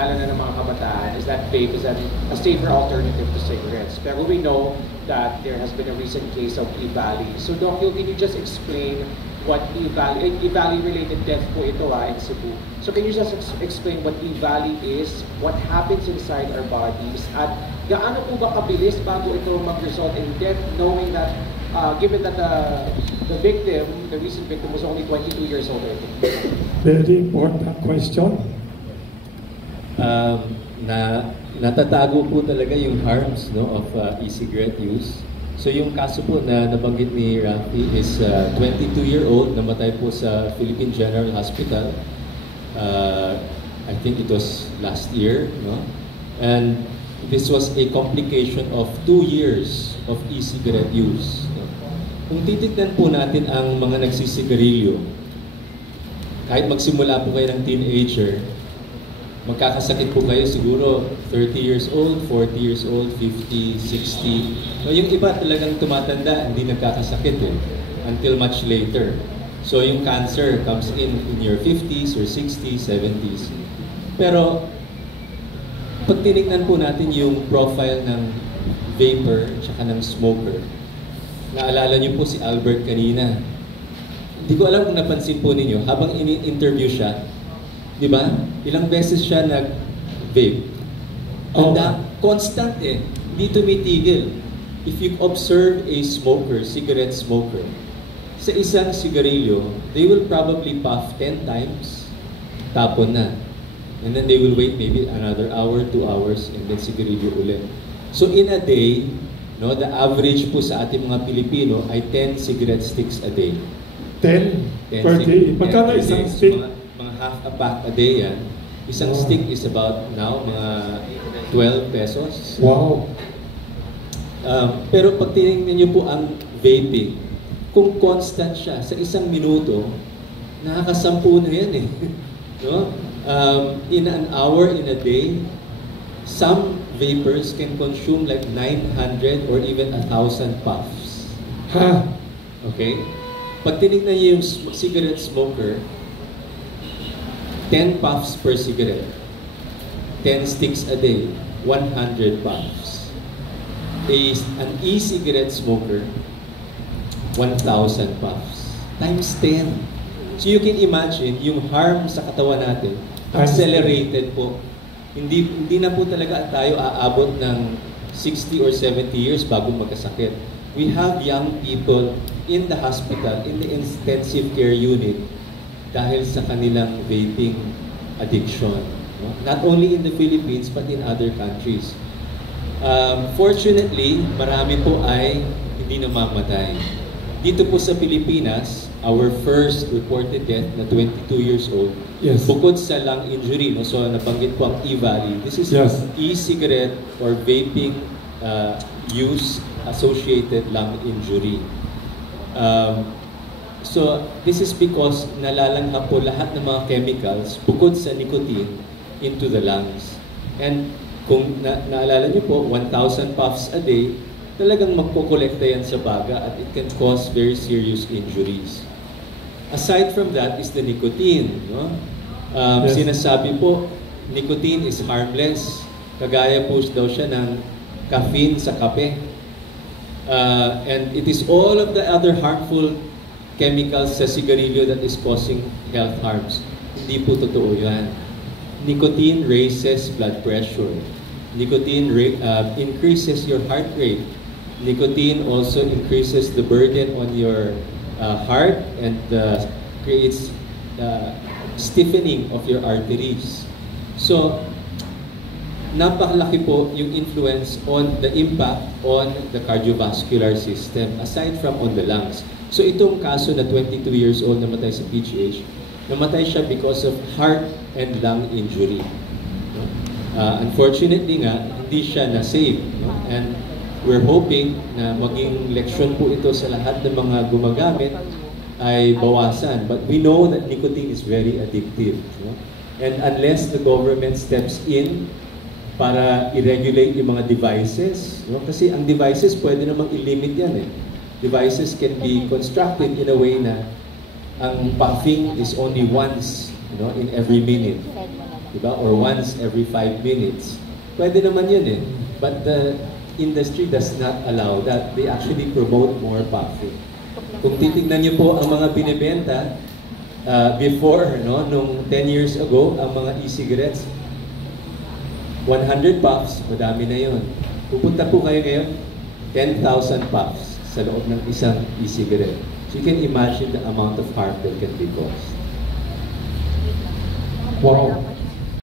lalo na ng mga kabataan, is that vape is a safer alternative to cigarettes. Pero we know that there has been a recent case of E-Valley. So Doc, can you just explain what E-Valley-related death po ito in Cebu? So can you just explain what E-Valley is, what happens inside our bodies, at gaano po ba kabilis bago ito mag-result in death, knowing that, given that the victim, the recent victim, was only 22 years old? Very important question. Natatago po talaga yung harms of e-cigarette use. So yung kaso po na nabanggit ni Rafi is 22-year-old, namatay po sa Philippine General Hospital. I think it was last year, and this was a complication of 2 years of e-cigarette use. Kung titignan po natin ang mga nagsisigarilyo, kahit magsimula po kayo ng teenager, magkakasakit po kayo siguro 30 years old, 40 years old, 50, 60. Yung iba talagang tumatanda, hindi nagkakasakit until much later. So yung cancer comes in your 50s or 60s, 70s. Pero pag tinignan po natin yung profile ng vapor at ng smoker, naalala niyo po si Albert kanina. Hindi ko alam kung napansin po ninyo, habang ini-interview siya, di ba? Ilang beses siya nag-vape. Constant hindi tumitigil. If you observe a smoker, cigarette smoker, sa isang sigarilyo, they will probably puff 10 times, tapon na. And then they will wait maybe another hour, 2 hours, and then sigarilyo ulit. So in a day, the average po sa ating mga Pilipino ay 10 cigarette sticks a day. 10 per day? Magkano isang stick? Mga half a pack a day yan. Isang stick is about now mga 12 pesos. Wow! Pero pag tinignan niyo po ang vaping, kung constant siya, sa isang minuto, nakakasampu na yan in an hour, in a day, some vapors can consume like 900 or even 1,000 puffs. Okay? Pag tinignan niyo yung cigarette smoker, 10 puffs per cigarette, 10 sticks a day, 100 puffs. An e-cigarette smoker, 1,000 puffs, times 10. So you can imagine, yung harm sa katawan natin, accelerated po. Hindi na po talaga tayo aabot ng 60 or 70 years bago magkasakit. We have young people in the hospital, in the intensive care unit, dahil sa kanilang vaping addiction. Not only in the Philippines, but in other countries. Fortunately, marami po ay hindi namamatay. Dito po sa Pilipinas, our first reported death na 22 years old, bukod sa lung injury, so nabanggit po ang E-Valley. This is e-cigarette or vaping use associated lung injury. So this is because nalalangha po lahat ng mga chemicals bukod sa nicotine into the lungs. And kung naalala niyo po, 1,000 puffs a day, talagang magkokolekta yan sa baga at it can cause very serious injuries. Aside from that is the nicotine. Sinasabi po, nicotine is harmless. Kagaya po daw siya ng caffeine sa kape. And it is all of the other harmful chemicals sa sigarilyo that is causing health harms. Hindi po totoo yan. Nicotine raises blood pressure. Nicotine increases your heart rate. Nicotine also increases the burden on your heart and creates stiffening of your arteries. So, napakalaki po yung influence on the impact on the cardiovascular system aside from on the lungs. So itong kaso na 22 years old namatay sa PGH, namatay siya because of heart and lung injury. Unfortunately nga, hindi siya na-save. And we're hoping na maging leksyon po ito sa lahat ng mga gumagamit ay bawasan. But we know that nicotine is very addictive. And unless the government steps in para i-regulate yung mga devices, kasi ang devices pwede namang i-limit yan Devices can be constructed in a way na ang puffing is only once in every minute. diba? Or once every 5 minutes. Pwede naman yun eh. But the industry does not allow that. They actually promote more puffing. Kung titignan niyo po ang mga binibenta, before, no, nung 10 years ago, ang mga e-cigarettes, 100 puffs, madami na yun. Pupunta po kayo ngayon, 10,000 puffs sa loob ng isang e-cigarette. So you can imagine the amount of harm that can be caused. Wow.